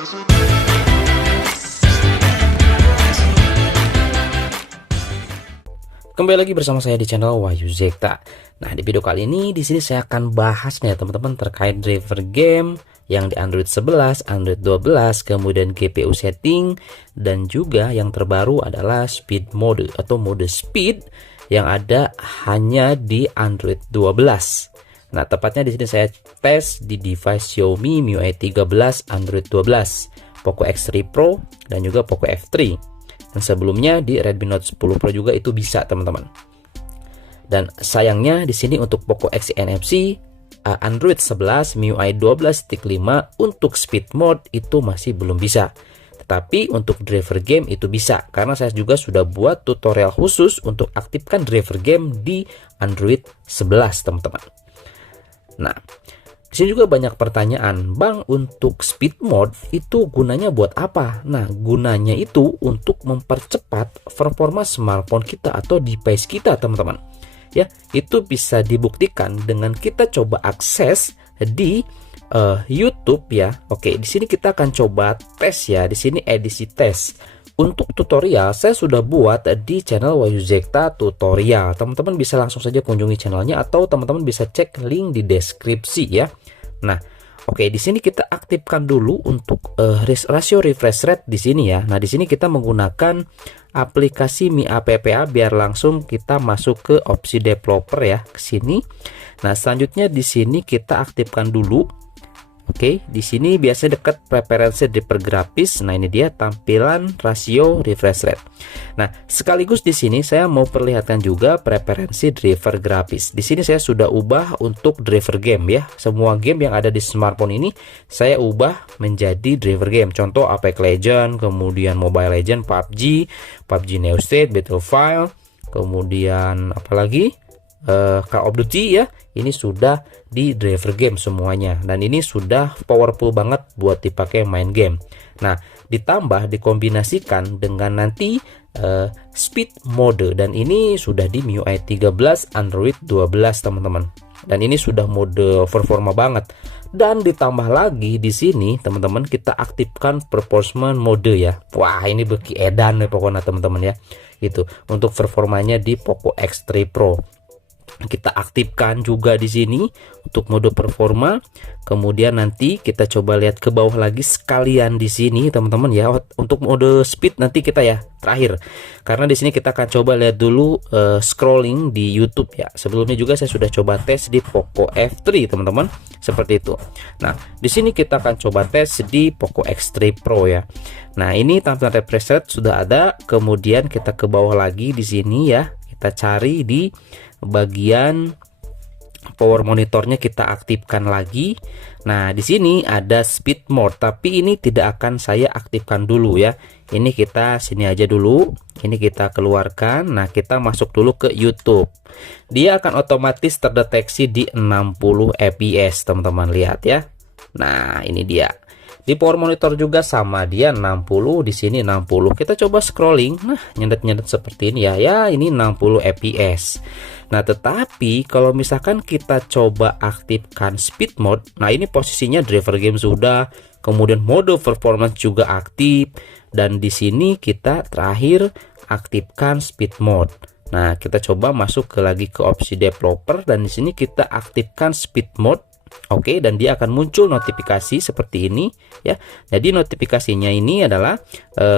Kembali lagi bersama saya di channel Wahyu Zekta. Nah, di video kali ini di sini saya akan bahas nih teman-teman terkait driver game yang di Android 11, Android 12, kemudian GPU setting, dan juga yang terbaru adalah speed mode atau mode speed yang ada hanya di Android 12. Nah, tepatnya di sini saya tes di device Xiaomi MIUI 13, Android 12, Poco X3 Pro, dan juga Poco F3. Dan sebelumnya di Redmi Note 10 Pro juga itu bisa, teman-teman. Dan sayangnya di sini untuk Poco X NFC Android 11 MIUI 12.5 untuk speed mode itu masih belum bisa. Tetapi untuk driver game itu bisa, karena saya juga sudah buat tutorial khusus untuk aktifkan driver game di Android 11, teman-teman. Nah, di sini juga banyak pertanyaan, Bang, untuk speed mode itu gunanya buat apa? Nah, gunanya itu untuk mempercepat performa smartphone kita atau device kita, teman-teman. Ya, itu bisa dibuktikan dengan kita coba akses di YouTube ya. Oke, di sini kita akan coba tes ya. Di sini edisi tes. Untuk tutorial saya sudah buat di channel Wahyu Zekta tutorial. Teman-teman bisa langsung saja kunjungi channelnya atau teman-teman bisa cek link di deskripsi ya. Nah, oke, di sini kita aktifkan dulu untuk rasio refresh rate di sini ya. Nah, di sini kita menggunakan aplikasi Mi APPA biar langsung kita masuk ke opsi developer ya, ke sini. Nah, selanjutnya di sini kita aktifkan dulu. Oke, di sini biasanya dekat preferensi driver grafis. Nah, ini dia tampilan rasio refresh rate. Nah, sekaligus di sini saya mau perlihatkan juga preferensi driver grafis. Di sini saya sudah ubah untuk driver game ya. Semua game yang ada di smartphone ini saya ubah menjadi driver game. Contoh Apex Legends, kemudian Mobile Legends, PUBG, PUBG New State, Battlefield, kemudian apalagi Call of Duty ya. Ini sudah di driver game semuanya, dan ini sudah powerful banget buat dipakai main game. Nah, ditambah dikombinasikan dengan nanti speed mode, dan ini sudah di MIUI 13 Android 12, teman-teman. Dan ini sudah mode performa banget. Dan ditambah lagi di sini teman-teman kita aktifkan performance mode ya. Wah, ini beki edan nih pokoknya teman-teman ya. Gitu. Untuk performanya di Poco X3 Pro. Kita aktifkan juga di sini untuk mode performa. Kemudian nanti kita coba lihat ke bawah lagi sekalian di sini teman-teman ya. Untuk mode speed nanti kita ya terakhir. Karena di sini kita akan coba lihat dulu scrolling di YouTube ya. Sebelumnya juga saya sudah coba tes di Poco F3 teman-teman, seperti itu. Nah, di sini kita akan coba tes di Poco X3 Pro ya. Nah, ini tampilan refresh rate sudah ada. Kemudian kita ke bawah lagi di sini ya. Kita cari di bagian power monitornya, kita aktifkan lagi. Nah, di sini ada speed mode, tapi ini tidak akan saya aktifkan dulu ya. Ini kita sini aja dulu. Ini kita keluarkan. Nah, kita masuk dulu ke YouTube. Dia akan otomatis terdeteksi di 60 fps, teman-teman lihat ya. Nah, ini dia. Di power monitor juga sama, dia 60, di sini 60. Kita coba scrolling. Nah, nyendet-nyendet seperti ini ya. Ya, ini 60 fps. Nah, tetapi kalau misalkan kita coba aktifkan speed mode, nah ini posisinya driver game sudah, kemudian mode performance juga aktif, dan di sini kita terakhir aktifkan speed mode. Nah, kita coba masuk lagi ke opsi developer, dan di sini kita aktifkan speed mode. Oke, dan dia akan muncul notifikasi seperti ini ya. Jadi notifikasinya ini adalah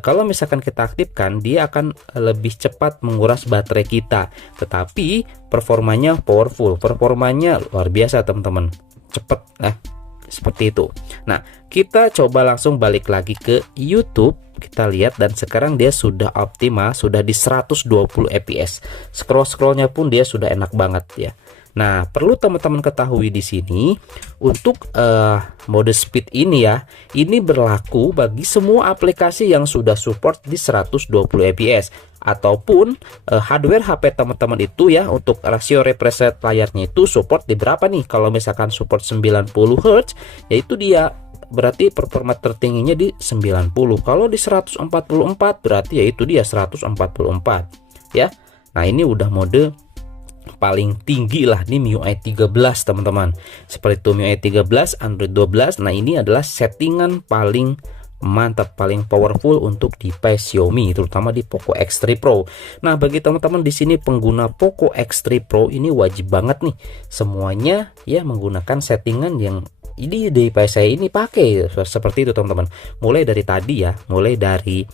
kalau misalkan kita aktifkan, dia akan lebih cepat menguras baterai kita, tetapi performanya powerful, performanya luar biasa teman-teman, cepet nah seperti itu. Nah, kita coba langsung balik lagi ke YouTube. Kita lihat, dan sekarang dia sudah optimal, sudah di 120 fps. Scrollnya pun dia sudah enak banget ya. Nah, perlu teman-teman ketahui di sini untuk mode speed ini ya, ini berlaku bagi semua aplikasi yang sudah support di 120 fps ataupun hardware HP teman-teman itu ya. Untuk rasio refresh rate layarnya itu support di berapa nih? Kalau misalkan support 90 Hz, yaitu dia berarti performa tertingginya di 90. Kalau di 144 berarti yaitu dia 144 ya. Nah, ini udah mode paling tinggi lah di MIUI 13 teman-teman. Seperti itu MIUI 13 Android 12. Nah, ini adalah settingan paling mantap, paling powerful untuk device Xiaomi, terutama di Poco X3 Pro. Nah, bagi teman-teman di sini pengguna Poco X3 Pro ini wajib banget nih semuanya ya menggunakan settingan yang ini device saya ini pakai seperti itu teman-teman. Mulai dari tadi ya, mulai dari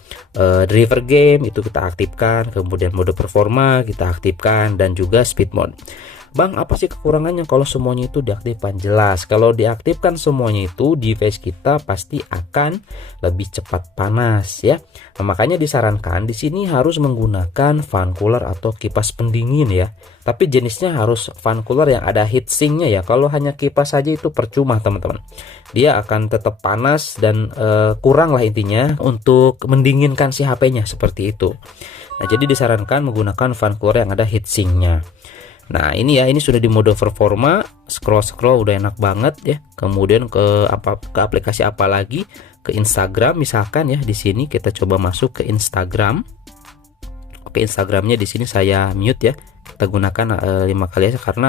driver game itu kita aktifkan, kemudian mode performa kita aktifkan, dan juga speed mode. Bang, apa sih kekurangannya kalau semuanya itu diaktifkan? Jelas, kalau diaktifkan semuanya itu device kita pasti akan lebih cepat panas ya. Nah, makanya disarankan di sini harus menggunakan fan cooler atau kipas pendingin ya. Tapi jenisnya harus fan cooler yang ada heatsinknya ya. Kalau hanya kipas saja itu percuma teman-teman. Dia akan tetap panas dan kurang lah intinya untuk mendinginkan si HP-nya seperti itu. Nah, jadi disarankan menggunakan fan cooler yang ada heatsinknya. Nah, ini ya, ini sudah di mode performa, scroll udah enak banget ya. Kemudian ke aplikasi apa lagi? Ke Instagram misalkan ya. Di sini kita coba masuk ke Instagram. Oke, Instagramnya di sini saya mute ya. Kita gunakan 5 kali aja karena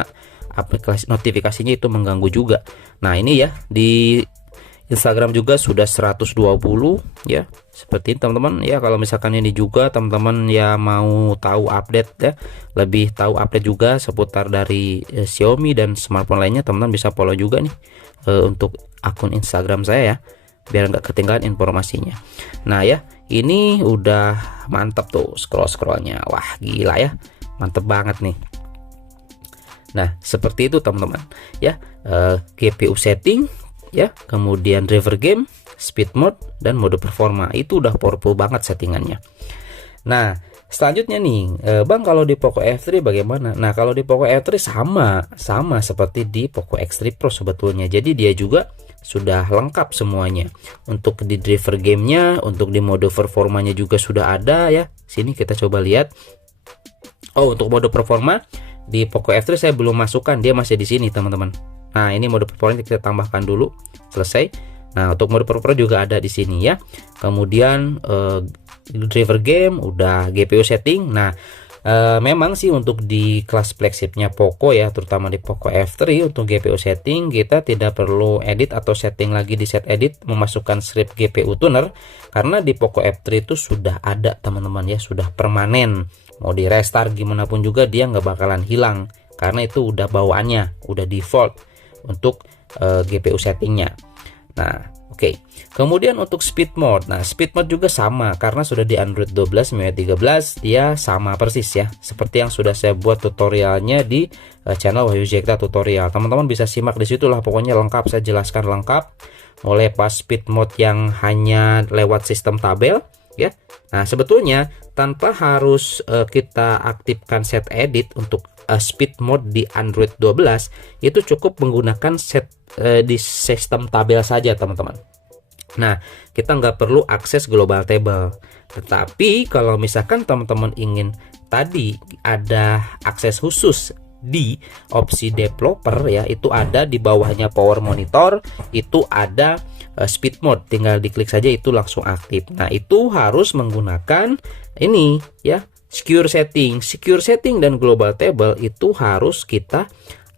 aplikasi notifikasinya itu mengganggu juga. Nah, ini ya di Instagram juga sudah 120 ya. Seperti ini teman-teman ya. Kalau misalkan ini juga teman-teman ya mau tahu update ya, lebih tahu update juga seputar dari Xiaomi dan smartphone lainnya, teman-teman bisa follow juga nih untuk akun Instagram saya ya, biar nggak ketinggalan informasinya. Nah ya, ini udah mantap tuh scrollnya. Wah, gila ya, mantep banget nih. Nah, seperti itu teman-teman ya. GPU setting ya, kemudian driver game, speed mode, dan mode performa itu udah powerful banget settingannya. Nah, selanjutnya nih Bang, kalau di Poco F3 bagaimana? Nah, kalau di Poco F3 sama seperti di Poco X3 Pro sebetulnya. Jadi dia juga sudah lengkap semuanya. Untuk di driver gamenya, untuk di mode performanya juga sudah ada ya. Sini kita coba lihat. Oh, untuk mode performa di Poco F3 saya belum masukkan, dia masih di sini teman-teman. Nah, ini mode performa kita tambahkan dulu. Selesai. Nah, untuk mode performa juga ada di sini ya. Kemudian driver game udah, GPU setting. Nah, memang sih untuk di kelas flagshipnya Poco ya, terutama di Poco F3 untuk GPU setting kita tidak perlu edit atau setting lagi di set edit memasukkan strip GPU tuner, karena di Poco F3 itu sudah ada teman-teman ya, sudah permanen. Mau di restart gimana pun juga dia nggak bakalan hilang karena itu udah bawaannya, udah default untuk GPU settingnya. Nah, oke. Kemudian untuk speed mode. Nah, speed mode juga sama karena sudah di Android 12 MIUI 13 dia sama persis ya, seperti yang sudah saya buat tutorialnya di channel Wahyu Zekta tutorial. Teman-teman bisa simak di situ lah, pokoknya lengkap, saya jelaskan lengkap mulai pas speed mode yang hanya lewat sistem tabel ya. Nah, sebetulnya tanpa harus kita aktifkan set edit untuk speed mode di Android 12, itu cukup menggunakan set di sistem tabel saja teman-teman. Nah, kita nggak perlu akses global table. Tetapi kalau misalkan teman-teman ingin tadi ada akses khusus di opsi developer ya, itu ada di bawahnya power monitor, itu ada speed mode, tinggal diklik saja itu langsung aktif. Nah, itu harus menggunakan ini ya, secure setting dan global table itu harus kita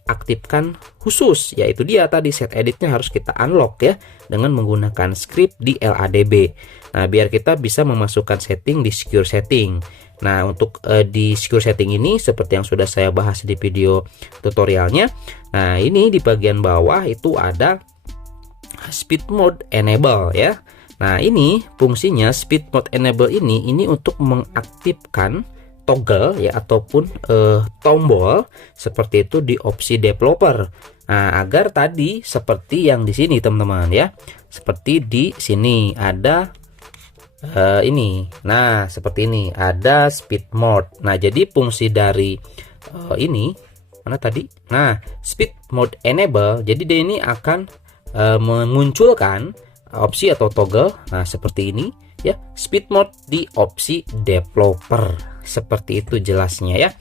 aktifkan khusus, yaitu dia tadi set editnya harus kita unlock ya dengan menggunakan script di LADB. Nah, biar kita bisa memasukkan setting di secure setting. Nah, untuk di secure setting ini seperti yang sudah saya bahas di video tutorialnya. Nah, ini di bagian bawah itu ada speed mode enable ya. Nah, ini fungsinya speed mode enable ini untuk mengaktifkan toggle ya ataupun tombol seperti itu di opsi developer. Nah, agar tadi seperti yang di sini teman-teman ya. Seperti di sini ada ini. Nah, seperti ini ada speed mode. Nah, jadi fungsi dari ini mana tadi? Nah, speed mode enable. Jadi dia ini akan memunculkan opsi atau toggle. Nah, seperti ini ya, speed mode di opsi developer. Seperti itu jelasnya ya.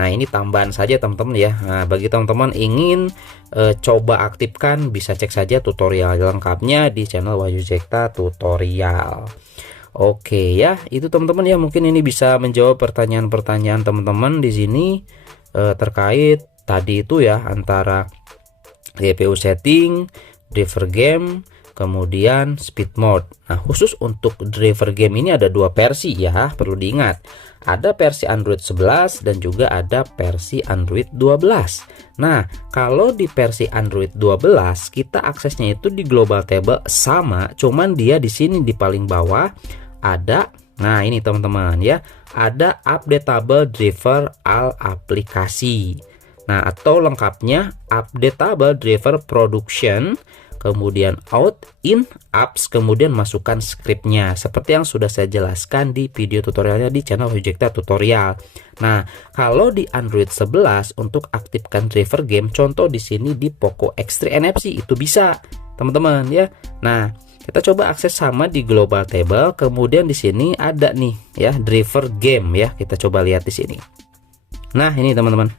Nah, ini tambahan saja teman-teman ya. Nah, bagi teman-teman ingin coba aktifkan, bisa cek saja tutorial lengkapnya di channel Wahyu Zekta tutorial. Oke ya, itu teman-teman ya, mungkin ini bisa menjawab pertanyaan-pertanyaan teman-teman di sini terkait tadi itu ya, antara GPU setting, driver game, kemudian speed mode. Nah, khusus untuk driver game ini ada dua versi ya, perlu diingat. Ada versi Android 11 dan juga ada versi Android 12. Nah, kalau di versi Android 12 kita aksesnya itu di global table sama, cuman dia di sini di paling bawah ada, nah ini teman-teman ya, ada updatable driver all aplikasi. Nah, atau lengkapnya updatable driver production, kemudian out, in, apps, kemudian masukkan scriptnya seperti yang sudah saya jelaskan di video tutorialnya di channel Wayuzekta tutorial. Nah, kalau di Android 11 untuk aktifkan driver game, contoh di sini di Poco X3 NFC itu bisa, teman-teman ya. Nah, kita coba akses sama di global table, kemudian di sini ada nih ya driver game ya. Kita coba lihat di sini. Nah, ini teman-teman.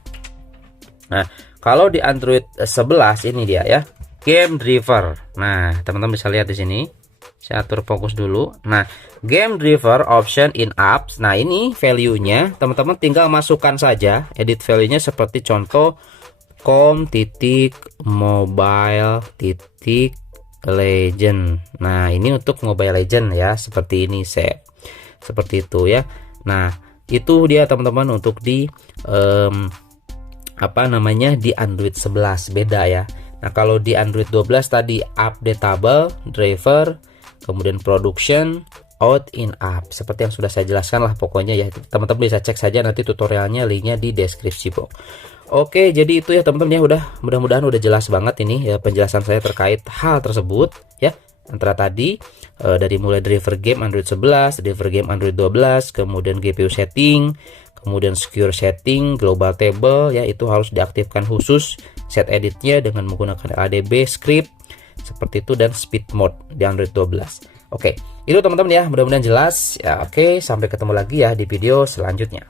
Nah, kalau di Android 11 ini dia ya, game driver. Nah, teman-teman bisa lihat di sini. Saya atur fokus dulu. Nah, game driver option in apps. Nah, ini value-nya teman-teman tinggal masukkan saja. Edit value-nya seperti contoh com.mobile.legend. Nah, ini untuk Mobile Legend ya, seperti ini save. Seperti itu ya. Nah, itu dia teman-teman untuk di di Android 11 beda ya. Nah, kalau di Android 12 tadi updatable driver, kemudian production, out, in, app, seperti yang sudah saya jelaskan lah pokoknya ya. Teman-teman bisa cek saja nanti tutorialnya, linknya di deskripsi box. Oke, jadi itu ya teman-teman ya, mudah-mudahan udah jelas banget ini ya penjelasan saya terkait hal tersebut ya. Antara tadi dari mulai driver game Android 11, driver game Android 12, kemudian GPU setting, kemudian secure setting, global table ya, itu harus diaktifkan khusus, set editnya dengan menggunakan LADB script seperti itu, dan speed mode di Android 12. Oke, itu teman-teman ya, mudah-mudahan jelas ya. Oke, sampai ketemu lagi ya di video selanjutnya.